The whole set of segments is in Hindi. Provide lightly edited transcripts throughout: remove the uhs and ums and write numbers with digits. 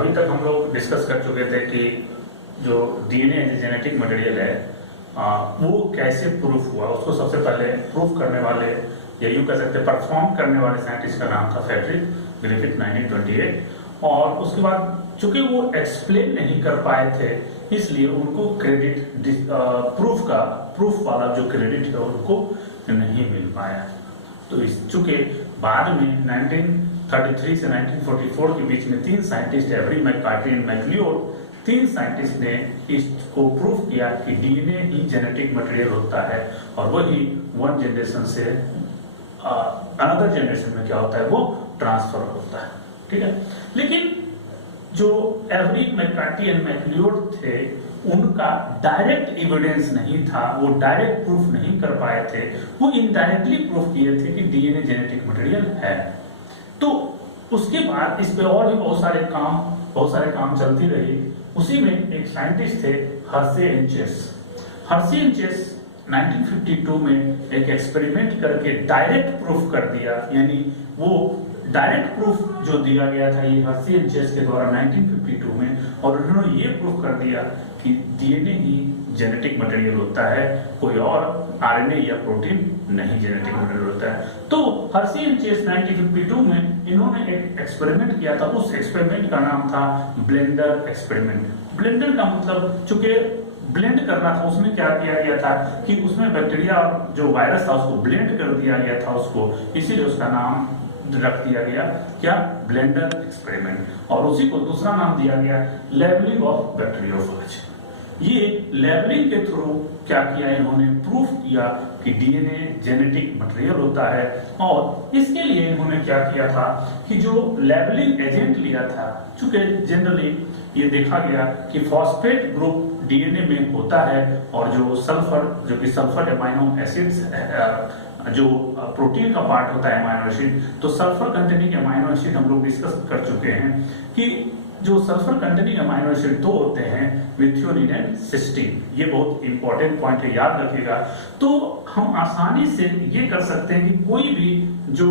अभी तक हम लोग डिस्कस कर चुके थे कि जो डीएनए जेनेटिक मटेरियल है वो कैसे प्रूफ हुआ। उसको सबसे पहले प्रूफ करने वाले या यूं कह सकते परफॉर्म करने वाले साइंटिस्ट का नाम था फ्रेडरिक ग्रिफिथ 1928। और उसके बाद चूंकि वो एक्सप्लेन नहीं कर पाए थे इसलिए उनको क्रेडिट प्रूफ वाला जो क्रेडिट है उनको नहीं मिल पाया। तो इस चूंकि बाद में 1933 से 1944 के बीच में तीन scientist Avery McCarty and MacLeod, तीन साइंटिस्ट ने इसको प्रूफ किया कि डीएनए ही जेनेटिक मटेरियल होता है और वही वन जनरेशन से अनदर जनरेशन में क्या होता है वो ट्रांसफर होता है। ठीक है, लेकिन जो एवरी मैककार्टी एंड मैकलियोड थे उनका डायरेक्ट एविडेंस नहीं था, वो डायरेक्ट प्रूफ नहीं कर पाए थे, वो इनडायरेक्टली प्रूफ किए थे कि डीएनए जेनेटिक मटेरियल है। तो उसके बाद इस पे और भी बहुत सारे काम चलती रही। उसी में एक साइंटिस्ट थे Hershey and Chase. Hershey and Chase 1952 में एक एक्सपेरिमेंट करके डायरेक्ट प्रूफ कर दिया, यानी वो डायरेक्ट प्रूफ जो दिया गया था ये हर्शे एंड चेस के द्वारा 1952 में, और उन्होंने ये प्रूफ कर दिया कि डीएनए ही जेनेटिक मटेरियल होता है, कोई और आरएनए या प्रोटीन नहीं जेनेटिक मटेरियल होता है। तो हर्शे एंड चेस 1952 में इन्होंने एक एक्सपेरिमेंट किया था। उस एक्सपेरिमेंट का नाम था ब्लेंडर एक्सपेरिमेंट। ब्लेंडर का मतलब चूंकि ब्लेंड करना था, उसमें क्या किया गया था कि उसमें बैक्टीरिया और जो वायरस था उसको ब्लेंड कर दिया गया था उसको, इसीलिए उसका नाम रख दिया गया क्या, ब्लेंडर एक्सपेरिमेंट। और उसी को दूसरा नाम दिया गया लेवलिंग ऑफ बैक्टीरियोफेज। ये लेवलिंग के थ्रू क्या किया, इन्होंने प्रूफ किया कि डीएनए जेनेटिक मटेरियल होता है। और इसके लिए इन्होंने क्या किया था कि जो लेवलिंग एजेंट लिया था, चूंकि जनरली ये देखा गया कि फॉस्फेट ग्रुप डीएनए में होता है और जो कि सल्फर एमाइनो एसिड्स जो प्रोटीन का पार्ट होता है एमाइनो एसिड, तो सल्फर कंटेनिंग एमाइनो एसिड हम लोग डिस्कस कर चुके हैं कि जो सल्फर कंटेनिंग अमाइनो एसिड दो होते हैं, मेथियोनिन एंड सिस्टीन। ये बहुत इंपॉर्टेंट पॉइंट है, याद रखिएगा। तो हम आसानी से ये कर सकते हैं कि कोई भी जो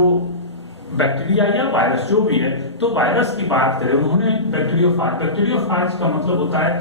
बैक्टीरिया या वायरस जो भी है, तो वायरस की बात करें, उन्होंने बैक्टीरियोफाज का मतलब होता है,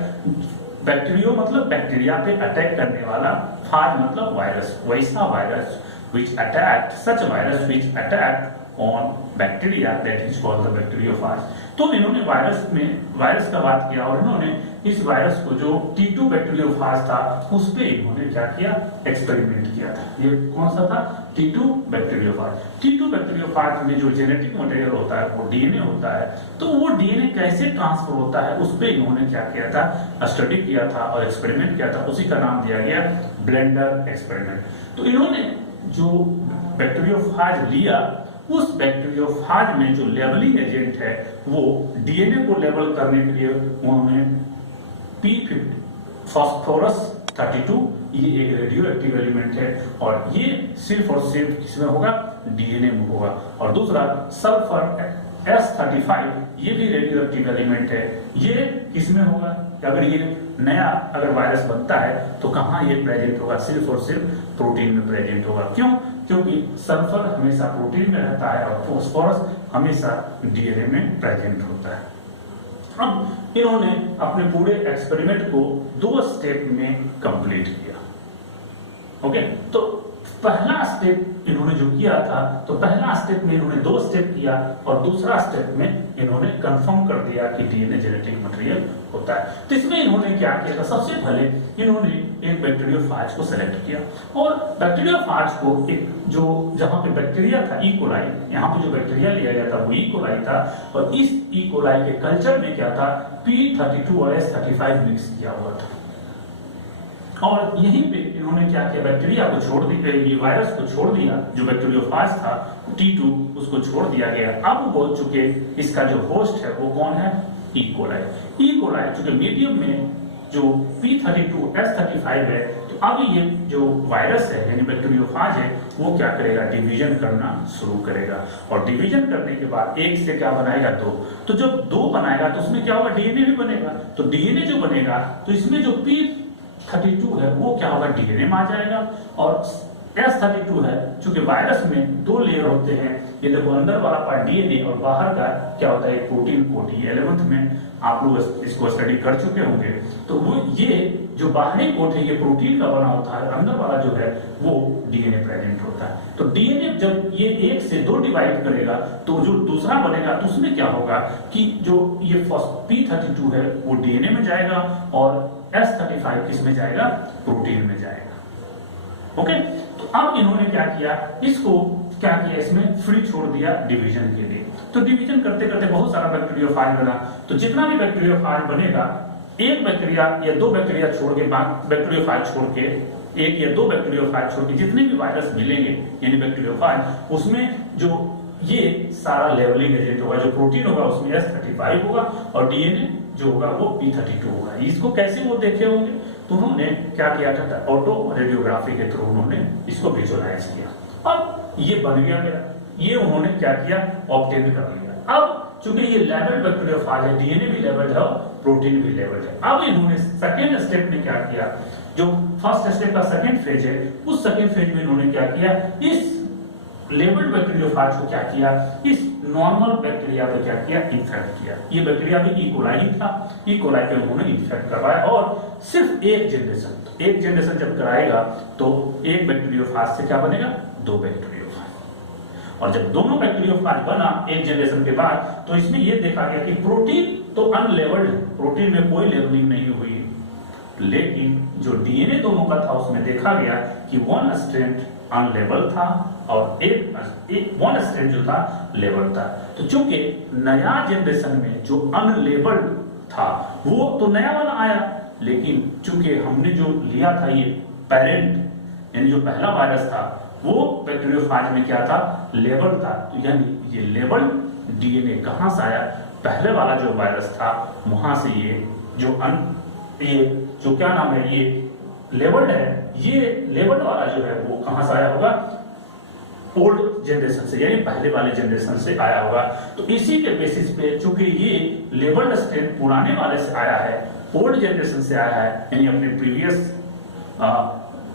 बैक्टीरियो मतलब बैक्टीरिया पे अटैक करने वाला, फाज मतलब वायरस, वैसा virus which attacked such virus which attacked on bacteria, that is called the bacteriophage। तो इन्होंने वायरस का बात किया और इन्होंने इस वायरस को जो T2 बैक्टीरियोफाज था उस पे इन्होंने क्या किया, एक्सपेरिमेंट किया था। ये कौन सा था, T2 बैक्टीरियोफाज। T2 बैक्टीरियोफाज में जो जेनेटिक मटेरियल होता है वो डीएनए होता है, तो वो डीएनए कैसे ट्रांसफर होता है उस पे इन्होंने क्या किया था, स्टडी किया था और एक्सपेरिमेंट किया था। उसी का नाम दिया गया ब्लेंडर एक्सपेरिमेंट। तो इन्होंने जो बैक्टीरियोफाज लिया, उस बैक्टीरियोफाज में जो लेवलिंग एजेंट है वो डीएनए को लेवल करने के लिए उन्होंने P50 फॉस्फोरस 32, ये एक रेडियो एक्टिव एलिमेंट है और ये सिर्फ और सिर्फ किसमें होगा, डीएनए में होगा। और दूसरा सल्फर S35, ये भी रेडियो एक्टिव एलिमेंट है, ये किसमें होगा, अगर ये नया वायरस बनता है तो कहाँ ये प्रेजेंट होगा, सिर्फ और सिर्फ प्रोटीन में प्रेजेंट होगा। क्यों, क्योंकि सल्फर हमेशा प्रोटीन में रहता है और फॉस्फोरस हमेशा डीएनए में प्रेजेंट होता है। अब इन्होंने अपने पूरे एक्सपेरिमेंट को 2 स्टेप में कंप्लीट किया। ओके, तो पहला स्टेप इन्होंने जो किया था, तो पहला स्टेप में इन्होंने 2 स्टेप किया और दूसरा स्टेप में इन्होंने कंफर्म कर दिया कि डीएनए जेनेटिक मटेरियल होता है। तो इसमें इन्होंने क्या किया था, सबसे पहले इन्होंने एक बैक्टीरियोफाज को सेलेक्ट किया और बैक्टीरियोफाज को एक जो जहां पे बैक्टीरिया था ई कोलाई, यहाँ पे जो बैक्टीरिया लिया गया था वो ई कोलाई था और इस ई कोलाई के कल्चर में क्या था, P32 और S35 मिक्स किया हुआ था। और यहीं पे इन्होंने क्या किया, बैक्टीरिया को छोड़ दिया, ये वायरस को छोड़ दिया, जो बैक्टीरियोफाज था T2 उसको छोड़ दिया गया। अब बोल चुके इसका जो होस्ट है वो कौन है, ई कोलाई। ई कोलाई चूंकि मीडियम में जो P32 S35 है, तो अब ये जो वायरस है यानी बैक्टीरियोफाज है वो क्या करेगा, डिवीजन करना शुरू करेगा और डिवीजन करने के बाद एक से क्या बनाएगा, 2। तो जब 2 बनाएगा तो उसमें क्या होगा, डीएनए भी बनेगा। तो डीएनए जो बनेगा तो इसमें जो P32 है वो क्या होगा, डीएनए में आ जाएगा और S32 है, चूंकि वायरस में 2 लेयर होते हैं, ये देखो अंदर वाला पार्ट डीएनए और बाहर का क्या होता है प्रोटीन कोट। ये 11th में आप लोग इसको स्टडी कर चुके होंगे। तो वो ये जो बाहरी कोट है ये प्रोटीन का बना होता है, अंदर वाला जो है वो डीएनए प्रेजेंट होता है। तो डीएनए जब ये 1 से 2 डिवाइड करेगा तो जो दूसरा बनेगा तो उसमें क्या होगा कि जो ये P32 है वो डीएनए में जाएगा और S35 किस में जाएगा, प्रोटीन में जाएगा। ओके, तो अब इन्होंने क्या किया, इसको क्या किया, इसमें फ्री छोड़ दिया डिवीजन के लिए। तो डिवीजन करते करते बहुत सारा बैक्टीरियोफाज बना। तो जितना भी बैक्टीरियोफाज बनेगा, एक बैक्टीरिया या 2 बैक्टीरिया छोड़ के, बैक्टीरियोफाज छोड़ के, 1 या 2 बैक्टीरियोफाज छोड़ के जितने भी वायरस मिलेंगे यानी बैक्टीरियोफाज, उसमें जो ये सारा लेवलिंग एजेंट होगा, जो प्रोटीन होगा उसमें S35 होगा और डीएनए जो होगा वो P32 होगा। इसको कैसे वो देखे होंगे, तो उन्होंने क्या किया था, ऑटो रेडियोग्राफी के थ्रू उन्होंने इसको विजुअलाइज किया। अब ये बन गया, ये उन्होंने क्या किया, ऑब्टेन कर लिया। अब चूंकि ये लेवल बैक्टीरियोफाज है, डीएनए भी लेवल है और प्रोटीन भी लेवल है। अब इन्होंने सेकेंड स्टेप में क्या किया, जो फर्स्ट स्टेप का सेकेंड फेज है, उस सेकेंड फेज में इन्होंने क्या किया, इस लेवल बैक्टीरियोफाज को क्या किया, इस नॉर्मल बैक्टीरिया पे क्या किया, इन्फेक्ट किया। ये बैक्टीरिया भी ई कोलाई था, ई कोलाई पे उन्होंने इन्फेक्ट करवाया और सिर्फ एक जनरेशन जब कराएगा तो एक बैक्टीरियोफाज से क्या बनेगा, 2 बैक्टीरियोफाज। और जब दोनों बैक्टीरियोफाज बना एक जनरेशन के बाद, तो इसमें यह देखा गया कि प्रोटीन तो अनलेवल्ड है, प्रोटीन में कोई लेवलिंग नहीं हुई, लेकिन जो डीएनए दोनों का था उसमें देखा गया कि 1 स्ट्रैंड अनलेबल था और एक 1 स्ट्रैंड जो था लेबल था। तो चूंकि नया जनरेशन में जो अनलेबल्ड था वो तो नया वाला आया, लेकिन चूंकि हमने जो लिया था ये पेरेंट यानी जो पहला वायरस था वो बैक्टीरियोफाज में क्या था, लेबल था। तो यानी ये लेबल डीएनए कहां से आया, पहले वाला जो वायरस था वहां से ये जो क्या नाम है, ये लेबल्ड है, ये लेबल्ड वाला जो है वो कहां से आया होगा, ओल्ड जनरेशन से यानी पहले वाले जनरेशन से आया होगा। तो इसी के बेसिस पे चूंकि ये लेबल्ड स्ट्रेन पुराने वाले से आया है, ओल्ड जनरेशन से आया है, यानी अपने प्रीवियस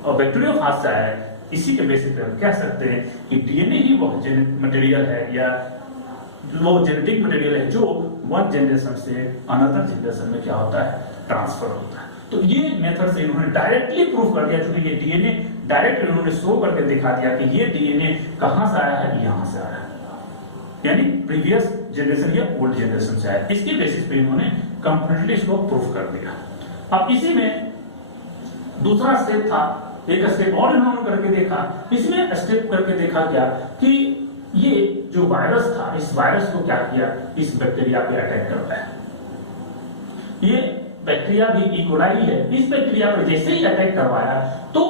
बैक्टीरियोफाज से आया है, इसी के बेसिस पे हम कह सकते हैं कि डीएनए ही वो मटेरियल है या वो जेनेटिक मटेरियल है जो 1 जनरेशन से अनदर जनरेशन में क्या होता है, ट्रांसफर होता है। तो ये मेथड से इन्होंने डायरेक्टली प्रूफ कर दिया, क्योंकि ये डीएनए डायरेक्ट इन्होंने शो करके दिखा दिया कि ये डीएनए कहां से आया है, यहां से आया है, यानी प्रीवियस जनरेशन या ओल्ड जनरेशन से आया। इसके बेसिस पे इन्होंने कंप्लीटली इसको प्रूफ कर दिया। अब इसी में दूसरा स्टेप था, एक स्टेप और इन्होंने करके देखा। इसमें स्टेप करके देखा क्या कि ये जो वायरस था, इस वायरस को क्या किया, इस बैक्टीरिया पे अटैक करता है। ये बैक्टीरिया भी ई कोलाई है, इस बैक्टीरिया पर जैसे ही अटैक करवाया तो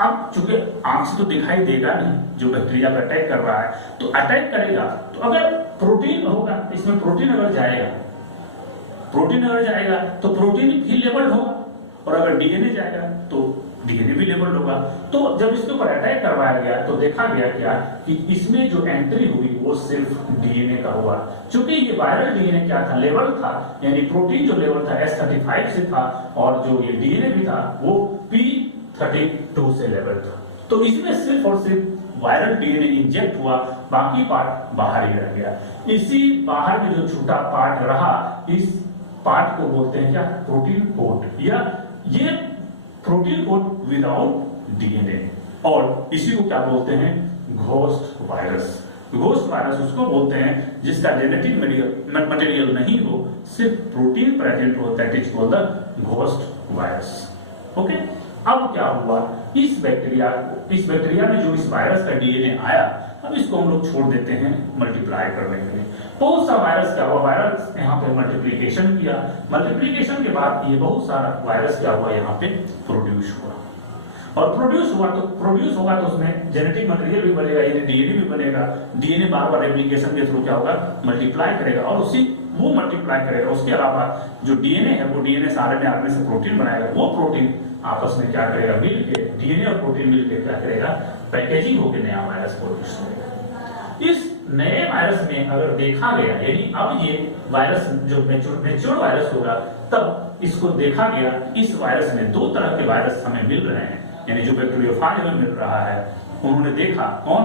अब चूंकि आंख से तो दिखाई देगा नहीं, जो बैक्टीरिया पर अटैक कर रहा है तो अटैक करेगा, तो अगर प्रोटीन होगा, इसमें प्रोटीन अगर जाएगा तो प्रोटीन भी लेबल्ड होगा, और अगर डीएनए जाएगा तो डीएनए भी लेबल्ड होगा। तो जब इसके ऊपर अटैक करवाया गया तो देखा गया क्या कि इसमें जो एंट्री हुई वो सिर्फ डीएनए का हुआ। चूंकि ये वायरल डीएनए क्या था, लेवल था, यानी प्रोटीन जो लेवल था S35 से था और जो ये डीएनए भी था वो P32 से लेवल था। तो इसमें सिर्फ और सिर्फ वायरल डीएनए इंजेक्ट हुआ, बाकी पार्ट बाहर ही रह गया। इसी बाहर में जो छोटा पार्ट रहा, इस पार्ट को बोलते हैं क्या, प्रोटीन कोट, या ये प्रोटीन कोट विदाउट डीएनए, और इसी को क्या बोलते हैं, घोस्ट वायरस। घोस्ट वायरस उसको बोलते हैं जिसका जेनेटिक मटेरियल नहीं हो, सिर्फ प्रोटीन प्रेजेंट हो, that is called the ghost virus. Okay, अब क्या हुआ, इस बैक्टीरिया में जो इस वायरस का डीएनए आया, अब इसको हम लोग छोड़ देते हैं मल्टीप्लाई करने के लिए। बहुत सा वायरस क्या हुआ, वायरस यहाँ पे मल्टीप्लिकेशन किया, मल्टीप्लिकेशन के बाद ये बहुत सारा वायरस क्या हुआ, यहाँ पे प्रोड्यूस हुआ, और प्रोड्यूस होगा तो उसमें जेनेटिक मटेरियल भी बनेगा, यानी डीएनए भी बनेगा। डीएनए बार बार रेप्लिकेशन के थ्रू क्या होगा, मल्टीप्लाई करेगा, और वो मल्टीप्लाई करेगा। उसके अलावा जो डीएनए है वो डीएनए से आरएनए से प्रोटीन बनाएगा, वो प्रोटीन आपस में क्या करेगा, मिलके डीएनए और प्रोटीन मिलकर क्या करेगा, पैकेजिंग होकर नया वायरस प्रोड्यूस करेगा। इस नए वायरस में अगर देखा गया, यानी अब ये वायरस जो मैच्योर वायरस होगा, तब इसको देखा गया इस वायरस में 2 तरह के वायरस हमें मिल रहे हैं। यानी जो बैक्टीरियोफाज हमें मिल रहा है, उन्होंने देखा, कौन,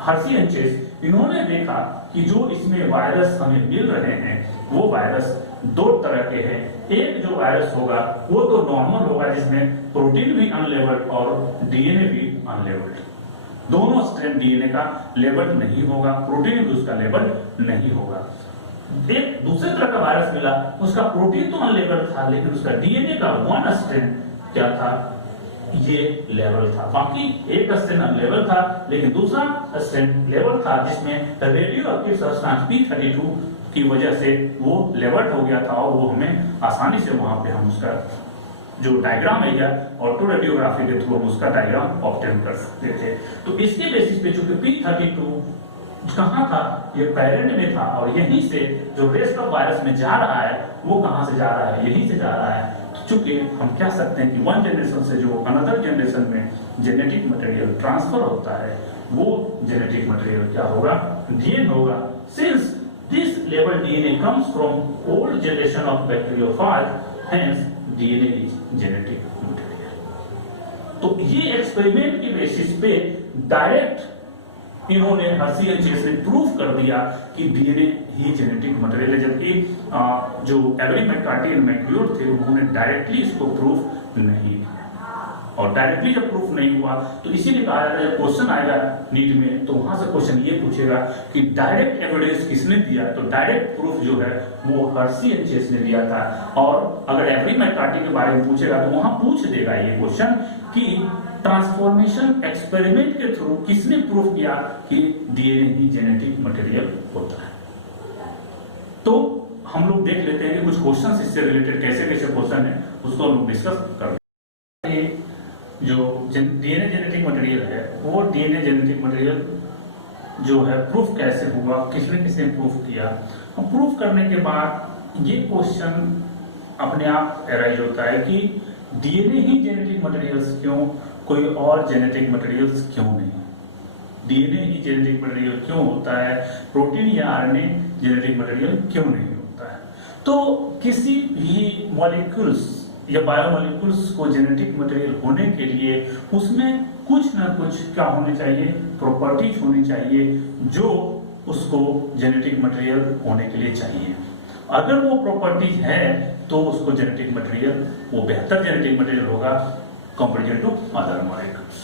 हर्शी एंड चेस, इन्होंने देखा कि जो इसमें वायरस हमें मिल रहे हैं वो वायरस दो तरह के हैं। एक जो वायरस होगा वो तो नॉर्मल होगा, जिसमें प्रोटीन भी अनलेबल्ड और डीएनए भी अनलेबल्ड, दोनों स्ट्रैंड डीएनए का लेबल नहीं होगा, प्रोटीन भी उसका लेबल नहीं होगा। एक दूसरे तरह का वायरस मिला, उसका प्रोटीन तो अनलेबल था लेकिन उसका डीएनए का वन स्ट्रैंड क्या था, ये लेवल था। बाकी एक स्ट्रैंड अनलेबल था लेकिन दूसरा स्ट्रैंड लेवल था, जिसमें रेडियो एक्टिव सब्सटेंस P32 की वजह से वो लेवल्ड हो गया था और वो हमें आसानी से वहां पे हम उसका जो डायग्राम है या ऑटो रेडियोग्राफी के थ्रू हम उसका डायग्राम ऑब्टेन कर सकते थे। तो इसके बेसिस पे चूंकि P32 कहाँ था, ये पेरेंट में था और यहीं से जो रेस्ट ऑफ वायरस में जा रहा है वो कहां से जा रहा है, यहीं से जा रहा है। चूंकि हम कह सकते हैं कि वन जनरेशन से जो अनदर जनरेशन में जेनेटिक मटेरियल ट्रांसफर होता है वो जेनेटिक मटेरियल क्या होगा, डीएनए होगा। Since this label DNA comes from old generation of bacteriophage, hence DNA is genetic material. तो ये एक्सपेरिमेंट की बेसिस पे डायरेक्ट इन्होंने हर्शी एंड चेस ने प्रूफ कर दिया कि डीएनए ही जेनेटिक मटेरियल है, जबकि जो एवरी मैककार्टी एंड मैक्यूर थे उन्होंने डायरेक्टली इसको प्रूफ नहीं किया। और डायरेक्टली जब प्रूफ नहीं हुआ तो इसीलिए कहा जाता है, क्वेश्चन आएगा नीट में तो वहां से क्वेश्चन ये पूछेगा कि डायरेक्ट एविडेंस किसने दिया, तो डायरेक्ट प्रूफ जो है वो हर्शी एंड चेस ने दिया था। और अगर एवरी मैककार्टी के बारे में पूछेगा तो वहां पूछ देगा ये क्वेश्चन कि ट्रांसफॉर्मेशन एक्सपेरिमेंट के थ्रू किसने प्रूफ किया कि डीएनए ही जेनेटिक मटेरियल होता है। तो हम लोग देख लेते हैं कि कुछ क्वेश्चन इससे रिलेटेड कैसे कैसे क्वेश्चन है उसको हम लोग डिस्कस करते हैं। जो डीएनए जेनेटिक मटेरियल है वो डीएनए जेनेटिक मटेरियल जो है प्रूफ कैसे हुआ, किसने किसने प्रूफ किया। प्रूफ करने के बाद ये क्वेश्चन अपने आप एराइज होता है कि डीएनए ही जेनेटिक मटेरियल्स क्यों, कोई और जेनेटिक मटेरियल्स क्यों नहीं। डीएनए ही जेनेटिक मटेरियल क्यों होता है, प्रोटीन या आरएनए जेनेटिक मटेरियल क्यों नहीं होता है। तो किसी भी मॉलिक्यूल्स या बायोमॉलिक्यूल्स को जेनेटिक मटेरियल होने के लिए उसमें कुछ ना कुछ क्या होने चाहिए, प्रॉपर्टीज होनी चाहिए जो उसको जेनेटिक मटेरियल होने के लिए चाहिए। अगर वो प्रॉपर्टीज है तो उसको जेनेटिक मटेरियल, वो बेहतर जेनेटिक मटेरियल होगा कंपेरिजन टू अदर मॉलिक्यूल्स।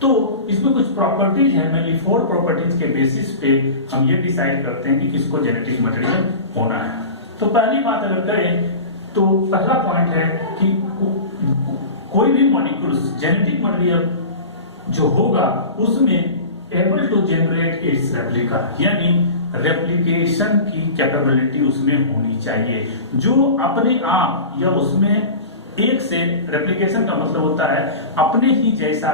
तो इसमें कुछ प्रॉपर्टीज है, मेनली 4 प्रॉपर्टीज के बेसिस पे हम ये डिसाइड करते हैं कि किसको जेनेटिक मटेरियल होना है। तो पहली बात अगर करें तो पहला पॉइंट है कि कोई भी मॉलिक्यूल्स जेनेटिक मटेरियल जो होगा उसमें able to generate its replica, यानी रेप्लिकेशन की कैपेबिलिटी उसमें होनी चाहिए, जो अपने आप या उसमें एक से रेप्लिकेशन का मतलब होता है अपने ही जैसा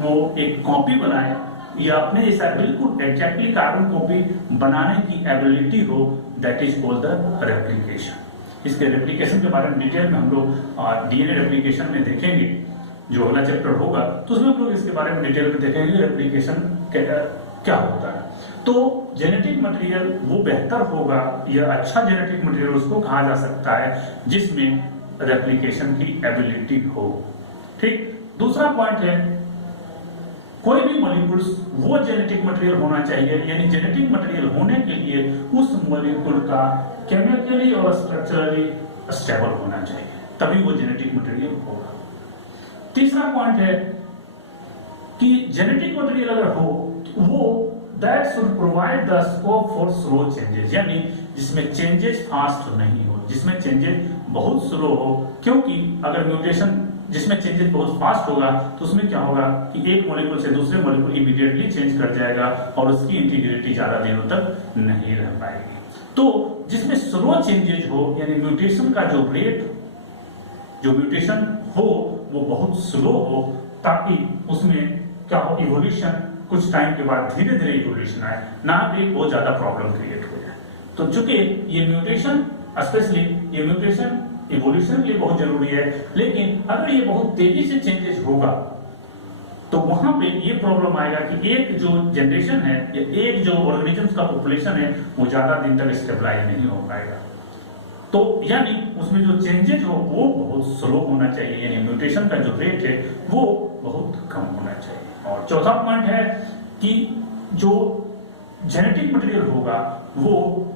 वो एक कॉपी बनाए या अपने जैसा बिल्कुल एग्जैक्टली कार्बन कॉपी बनाने की एबिलिटी हो, that is called the replication. इसके रेप्लिकेशन के बारे में डिटेल में हम लोग डीएनए रेप्लिकेशन में देखेंगे, जो अगला चैप्टर होगा तो उसमें हम लोग इसके बारे में डिटेल में देखेंगे रेप्लिकेशन क्या होता है। तो जेनेटिक मटेरियल वो बेहतर होगा या अच्छा जेनेटिक मटेरियल उसको कहा जा सकता है जिसमें रेप्लिकेशन की एबिलिटी हो। ठीक, दूसरा पॉइंट है कोई भी मॉलिक्यूल्स वो जेनेटिक मटेरियल होना चाहिए, यानी जेनेटिक मटेरियल होने के लिए उस मॉलिक्यूल का केमिकली और स्ट्रक्चरली स्टेबल होना चाहिए, तभी वो जेनेटिक मटेरियल होगा। तीसरा पॉइंट है कि जेनेटिक मटेरियल अगर हो वो that should provide the scope for slow changes, यानी जिसमें चेंजेस फास्ट नहीं हो, जिसमें चेंजेस बहुत स्लो हो। क्योंकि अगर म्यूटेशन जिसमें चेंजेस बहुत फास्ट होगा तो उसमें क्या होगा कि एक मॉलिक्यूल से दूसरे मॉलिक्यूल इमीडिएटली चेंज कर जाएगा और उसकी इंटीग्रिटी ज्यादा दिनों तक नहीं रह पाएगी। तो जिसमें स्लो चेंजेस हो, यानी म्यूटेशन का जो रेट, जो म्यूटेशन हो वो बहुत स्लो हो, ताकि उसमें क्या हो, इवोल्यूशन कुछ टाइम के बाद धीरे धीरे इवोल्यूशन आए, ना कि बहुत ज्यादा प्रॉब्लम क्रिएट हो जाए। तो चूंकि ये म्यूटेशन स्पेशली ये म्यूटेशन इवोल्यूशन के लिए बहुत जरूरी है, लेकिन अगर ये बहुत तेजी से चेंजेस होगा तो वहां पे ये प्रॉब्लम आएगा कि एक जो जनरेशन है या एक जो ऑर्गेनिजम्स का पॉपुलेशन है वो ज्यादा दिन तक स्टेबलाइज नहीं हो पाएगा। तो यानी उसमें जो चेंजेज हो वो बहुत स्लो होना चाहिए, यानी म्यूटेशन का जो रेट है वो बहुत कम होना चाहिए। और चौथा पॉइंट है कि जो जेनेटिक मटेरियल होगा वो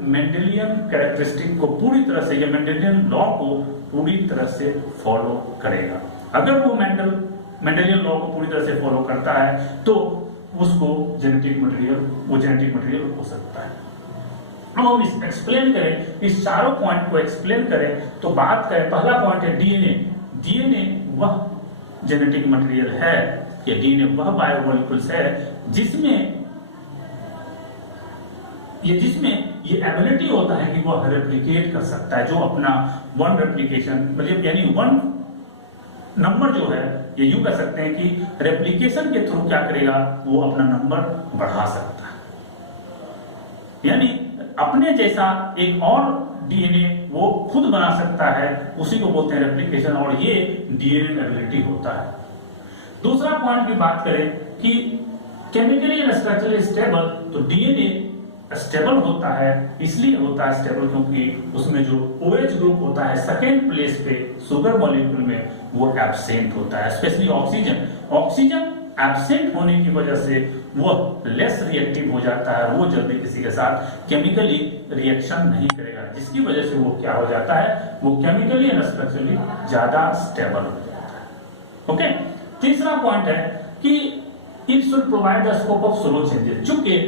मेंडेलियन कैरेक्टरिस्टिक को पूरी तरह से या मेंडेलियन लॉ को पूरी तरह से फॉलो करेगा। अगर वो मेंडेलियन लॉ को पूरी तरह से फॉलो करता है तो उसको जेनेटिक मटेरियल हो सकता है। अब हम इस एक्सप्लेन करें, इस चारों पॉइंट को एक्सप्लेन करें तो बात करें, पहला पॉइंट है डीएनए। डीएनए वह जेनेटिक मटेरियल है या डीएनए वह बायोमॉलिक्यूल्स है जिसमें ये एबिलिटी होता है कि वह रेप्लिकेट कर सकता है, जो अपना वन रेप्लिकेशन मतलब यानी वन नंबर जो है, ये यूं कह सकते हैं कि रेप्लिकेशन के थ्रू क्या करेगा, वो अपना नंबर बढ़ा सकता है। यानी अपने जैसा एक और डीएनए वो खुद बना सकता है, उसी को बोलते हैं रेप्लिकेशन, और ये डीएनए एबिलिटी होता है। दूसरा पॉइंट की बात करें कि केमिकली एंड स्ट्रक्चरली स्टेबल, तो डीएनए स्टेबल होता है, इसलिए होता है स्टेबल क्योंकि उसमें जो OH ग्रुप होता है सेकेंड प्लेस पे सुगर मॉलिक्यूल में वो एब्सेंट होता है, स्पेशली ऑक्सीजन एब्सेंट होने की वजह से वह लेस रिएक्टिव हो जाता है, वो जल्दी किसी के साथ केमिकली रिएक्शन नहीं करेगा, जिसकी वजह से वो क्या हो जाता है, वो केमिकली एंड स्ट्रक्चरली ज्यादा स्टेबल हो जाता है। ओके, तीसरा पॉइंट है कि it should provide the scope of slow changes. चूंकि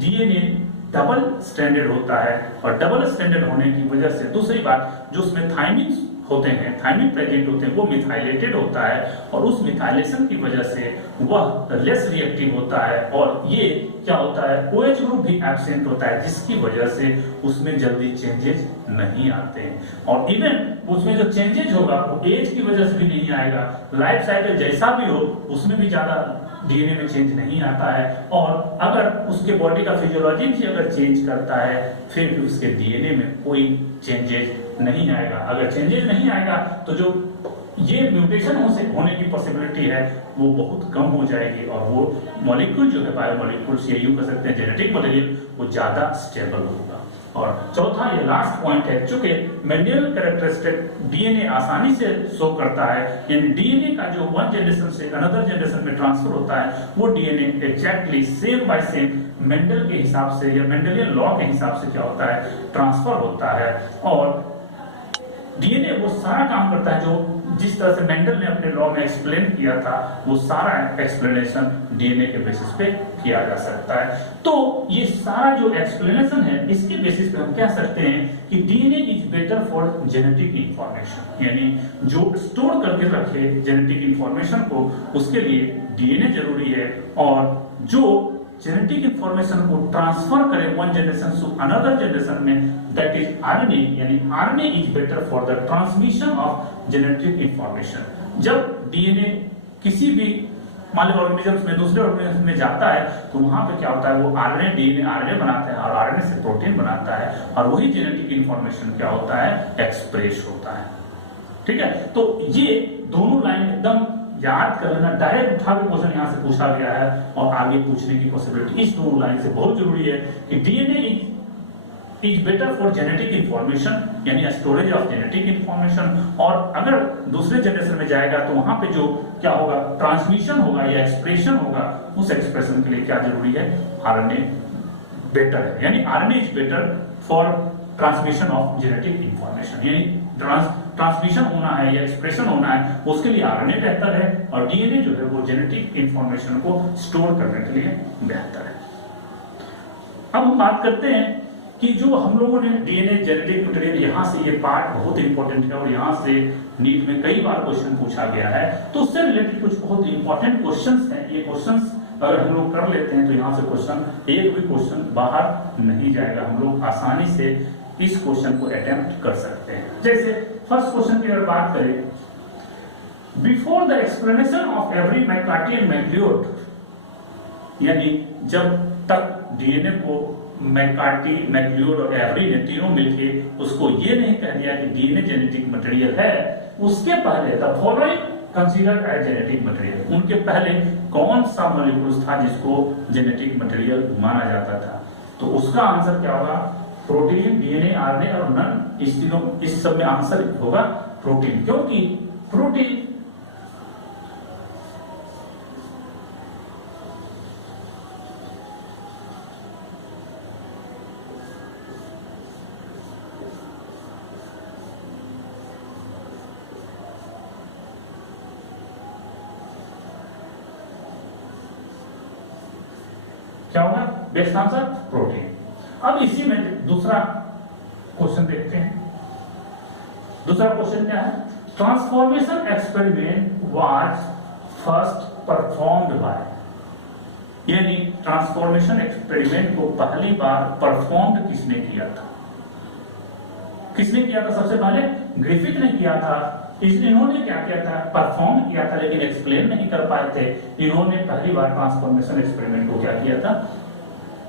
डीएनए डबल स्टैंडर्ड होता है और डबल स्टैंडर्ड होने की वजह से दूसरी बात, जो उसमें थायमिन होते हैं, थायमिन प्रेजेंट होते हैं, वो मिथाइलेटेड होता है और उस मिथाइलेशन की वजह से वह लेस रिएक्टिव होता है, और ये क्या होता है, OH ग्रुप भी एब्सेंट होता है, जिसकी वजह से उसमें जल्दी चेंजेस नहीं आते हैं। और इवन उसमें जो चेंजेस होगा वो एज की वजह से भी नहीं आएगा, लाइफ साइकिल जैसा भी हो उसमें भी ज्यादा डीएनए में चेंज नहीं आता है, और अगर उसके बॉडी का फिजियोलॉजी भी अगर चेंज करता है फिर भी उसके डीएनए में कोई चेंजेस नहीं आएगा। अगर चेंजेस नहीं आएगा तो जो ये म्यूटेशन होने की पॉसिबिलिटी है वो बहुत कम हो जाएगी, और वो मॉलिक्यूल जो है बायोमॉलिक्यूल्स, ये यूं कह सकते हैं जेनेटिक मटेरियल, वो ज्यादा स्टेबल होगा। और चौथा ये लास्ट पॉइंट है, चूंकि मेंडेलियन कैरेक्टरिस्टिक डीएनए आसानी से शो करता है, यानी डीएनए का जो वन जनरेशन से अनदर जनरेशन में ट्रांसफर होता है वो DNA exactly same by same Mendel के हिसाब से या मेंडेलियन लॉ के हिसाब से क्या होता है, ट्रांसफर होता है। और डीएनए वो सारा काम करता है जो जिस तरह से मेंडल ने अपने लॉ में एक्सप्लेन किया था, वो सारा एक्सप्लेनेशन डीएनए के बेसिस पे किया जा सकता है। तो ये सारा जो एक्सप्लेनेशन है इसके बेसिस पे हम कह सकते हैं कि DNA is better for genetic information, यानी जो स्टोर करके रखे जेनेटिक इंफॉर्मेशन को, उसके लिए डीएनए जरूरी है, और जो जेनेटिक इंफॉर्मेशन को ट्रांसफर करे one generation to another generation में, दैट इज आरएनए, यानी RNA is better for the transmission of genetic information. जब डीएनए किसी भी मान लो ऑर्गेनिजम्स में दूसरे ऑर्गेनिजम्स में जाता है तो वहां पे क्या होता है, वो आरएनए डीएनए आरएनए बनाता है और आरएनए से प्रोटीन बनाता है, और वही जेनेटिक इंफॉर्मेशन क्या होता है, एक्सप्रेस होता है। ठीक है, तो ये दोनों लाइन एकदम याद कर लेना, डायरेक्ट उठा के क्वेश्चन यहाँ से पूछा गया है और आगे पूछने की पॉसिबिलिटी इस दोनों लाइन से बहुत जरूरी है कि DNA is better for genetic information, यानी स्टोरेज ऑफ जेनेटिक इंफॉर्मेशन, और अगर दूसरे जनरेशन में जाएगा तो वहां पे जो क्या होगा, ट्रांसमिशन होगा या एक्सप्रेशन होगा, उस एक्सप्रेशन के लिए क्या जरूरी है, आरएनए बेटर है, यानी RNA is better for transmission of genetic information, यानी ट्रांसमिशन होना है या एक्सप्रेशन होना है उसके लिए आरएनए बेहतर है, और डीएनए जो है वो जेनेटिक इंफॉर्मेशन को स्टोर करने के लिए बेहतर है। अब हम बात करते हैं कि जो हम लोगों ने डीएनए जेनेटिक मटेरियल, यहाँ से ये पार्ट बहुत इंपॉर्टेंट है और यहाँ से नीट में कई बार क्वेश्चन पूछा गया है, तो उससे रिलेटेड कुछ बहुत इंपॉर्टेंट क्वेश्चंस हैं। ये क्वेश्चंस अगर हम लोग कर लेते हैं तो यहाँ से क्वेश्चन एक भी क्वेश्चन बाहर नहीं जाएगा, हम लोग आसानी से इस क्वेश्चन को अटेम्प्ट कर सकते हैं। जैसे फर्स्ट क्वेश्चन की अगर बात करें, before the explanation of Avery McCarty and MacLeod, यानी जब तक डीएनए को मैककार्टी, मैक्लियोड और एवरी ने तीनों मिलके उसको ये नहीं कह दिया कि डीएनए जेनेटिक मटेरियल है, उसके पहले the following considered as genetic material, उनके पहले कौन सा मॉलिक्यूल्स था जिसको जेनेटिक मटेरियल माना जाता था, तो उसका आंसर क्या होगा, प्रोटीन, डीएनए, आरएनए और नॉन इस सब में आंसर होगा प्रोटीन, क्योंकि प्रोटीन क्या होगा, बेस्ट आंसर प्रोटीन। अब इसी में दूसरा क्वेश्चन देखते हैं। दूसरा क्वेश्चन क्या है, transformation experiment was first performed by, यानी ट्रांसफॉर्मेशन एक्सपेरिमेंट को पहली बार परफॉर्म्ड किसने किया था? किसने किया था? सबसे पहले ग्रिफिथ ने किया था। इन्होंने क्या किया था, परफॉर्म किया था, लेकिन एक्सप्लेन नहीं कर पाए थे। इन्होंने पहली बार ट्रांसफॉर्मेशन एक्सपेरिमेंट को क्या किया था,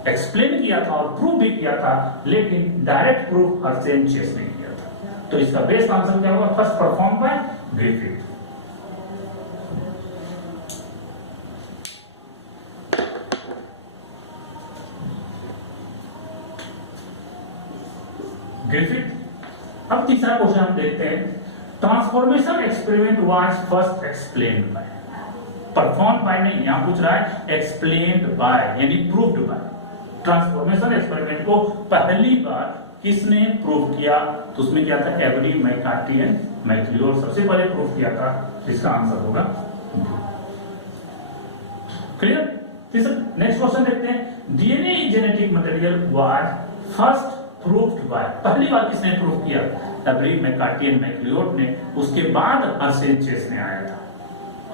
एक्सप्लेन किया था और प्रूव भी किया था, लेकिन direct proof Hershey and Chase ने किया था। तो इसका बेस्ट आंसर क्या होगा, first perform by Griffith. Griffith. अब तीसरा क्वेश्चन हम देखते हैं, transformation experiment was first explained by, perform by नहीं, यहां पूछ रहा है एक्सप्लेन्ड बाय यानी प्रूव्ड बाय। ट्रांसफॉर्मेशन एक्सपेरिमेंट को पहली बार किसने प्रूव किया? तो उसमें क्या था, एवरी, मैकार्टी एंड मैक्लिओड सबसे पहले प्रूव किया था। इसका आंसर होगा क्लियर। नेक्स्ट क्वेश्चन देखते हैं, DNA genetic material was first proved bye, पहली बार किसने प्रूव किया? एवरी, मैकार्टी एंड मैक्लिओड ने। उसके बाद हर्शे एंड चेस ने आया था।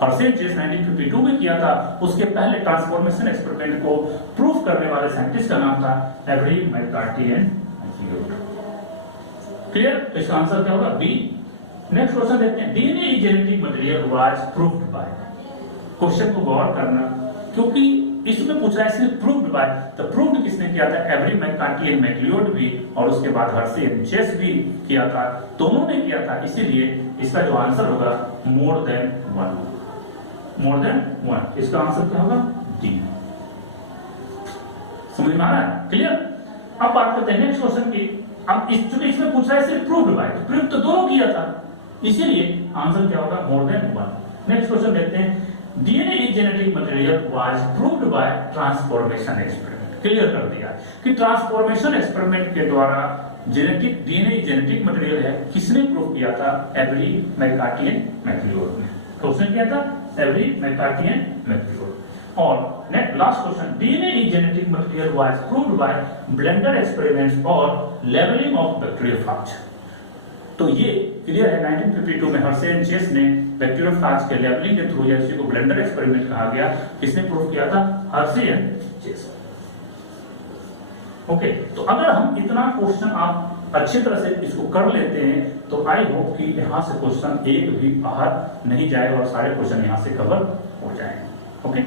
हर्शे एंड चेस 1952 में किया था। उसके पहले ट्रांसफॉर्मेशन एक्सपेरिमेंट को प्रूव करने वाले साइंटिस्ट का नाम था एवरी, मैकार्टी एंड मैक्लिओड। क्लियर। इसका आंसर क्या होगा, बी। नेक्स्ट क्वेश्चन देखते हैं, DNA genetic material was proved bye. Question को गौर करना, क्योंकि इसमें पूछ रहा है इसने प्रूव्ड बाय, तो प्रूव्ड किसने किया था? एवरी, मैकार्टी एंड मैक्लिओड भी, और उसके बाद हर्शे एंड चेस भी किया था, दोनों ने किया था। इसीलिए इसका जो आंसर होगा more than one, more than one. इसका आंसर क्या होगा, डी। समझ में आ रहा है, क्लियर। अब बात करते हैं नेक्स्ट क्वेश्चन की। अब इसमें पूछ रहा है सिर्फ प्रूव्ड बाय, प्रूव तो दोनों किया था, इसीलिए आंसर क्या होगा, more than one. Next question देखते हैं, DNA genetic material was proved by transformation experiment. Clear कर दिया कि ट्रांसफॉर्मेशन एक्सपेरिमेंट के द्वारा जेनेटिक डीएनए जेनेटिक मटेरियल है, किसने प्रूव किया था? एवरी, मैकार्टी एंड मैक्लिओड ने। तो उसने किया था एवरी, मैकार्टी एंड मैक्लिओड। और next last question, DNA genetic material was proved by blender experiments और लेवलिंग ऑफ बैक्टीरियोफाज। तो ये क्लियर है, 1952 में हर्शे एंड चेस ने बैक्टीरियोफाज के लेवलिंग के थ्रू, या इसी को ब्लेंडर एक्सपेरिमेंट कहा गया, किसने प्रूव किया था? Hershey and chess. ओके, तो अगर हम इतना क्वेश्चन आप अच्छी तरह से इसको कर लेते हैं, तो आई होप कि यहां से क्वेश्चन एक भी बाहर नहीं जाए और सारे क्वेश्चन यहां से कवर हो जाएंगे। ओके।